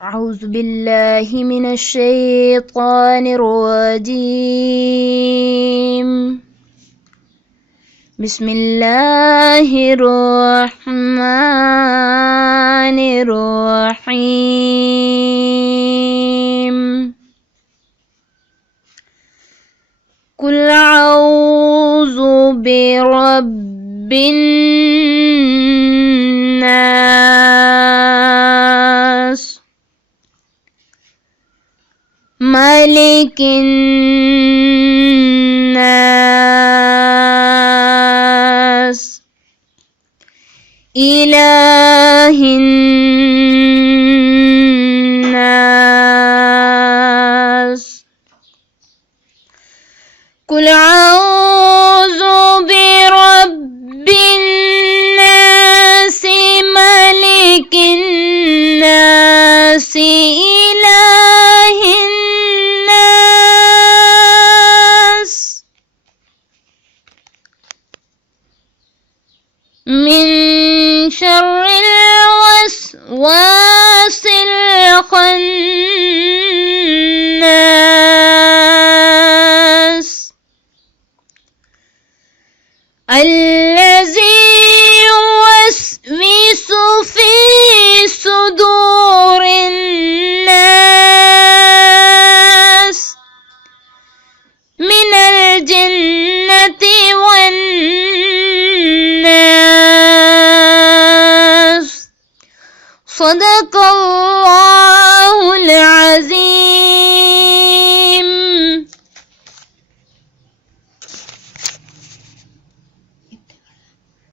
أعوذ بالله من الشيطان الرجيم. بسم الله الرحمن الرحيم. قل أعوذ برب الناس ملك الناس إله الناس. قل أعوذ برب الناس ملك الناس إله الناس من شر الوسواس الخناس الذي يوسوس في صدور الناس من الجنة والناس. صدق الله.